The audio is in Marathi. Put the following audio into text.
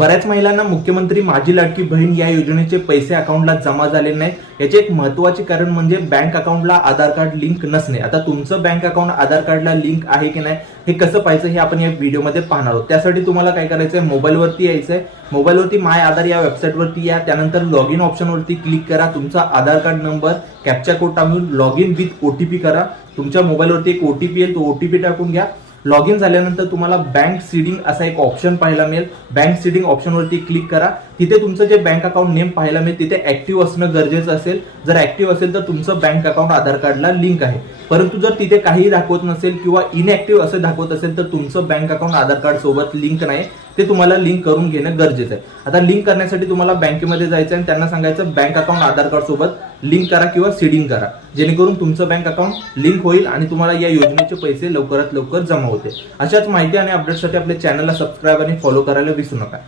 बऱ्याच महिलांना मुख्यमंत्री माझी लाडकी बहीण या योजनेचे पैसे अकाउंटला जमा झाले नाहीत। याचे एक महत्त्वाचे कारण म्हणजे बँक अकाउंटला आधार कार्ड लिंक नसणे। आता तुमचं बँक अकाउंट आधार कार्डला लिंक आहे की नाही हे कसं पाहायचं हे आपण या व्हिडिओमध्ये पाहणार आहोत। त्यासाठी तुम्हाला काय करायचंय, मोबाईलवरती यायचंय, मोबाईलवरती माय आधार या वेबसाईटवरती या, त्यानंतर लॉग इन ऑप्शनवरती क्लिक करा, तुमचा आधार कार्ड नंबर कॅप्चा कोड टाकून लॉग इन विथ ओटीपी करा। तुमच्या मोबाईलवरती एक ओटीपी येईल, तो ओटीपी टाकून घ्या। लॉग इन झाल्यानंतर तुम्हाला बँक सीडिंग असा एक ऑप्शन पाहायला मिळेल, बँक सीडिंग ऑप्शनवरती क्लिक करा। तिथे तुमचं जे बँक अकाउंट नेम पाहायला मिळेल तिथे ऍक्टिव्ह असणं गरजेचं असेल। जर ऍक्टिव्ह असेल तर तुमचं बँक अकाउंट आधार कार्डला लिंक आहे, परंतु जर तिथे काही दाखवत नसेल किंवा इनऍक्टिव्ह असं दाखवत असेल तर तुमचं बँक अकाउंट आधार कार्ड सोबत लिंक नाही, ते तुम्हाला लिंक करून घेणं गरजेचं आहे। आता लिंक करण्यासाठी तुम्हाला बँकेमध्ये जायचं आणि त्यांना सांगायचं बँक अकाउंट आधार कार्ड सोबत लिंक करा किंवा सीडिंग करा, जेणेकरून तुमचं बँक अकाउंट लिंक होईल आणि तुम्हाला या योजनेचे पैसे लवकरात लवकर जमा होतील। अशाच माहिती आणि अपडेटसाठी आपल्या चॅनलला सबस्क्राईब आणि फॉलो करायला विसरू नका।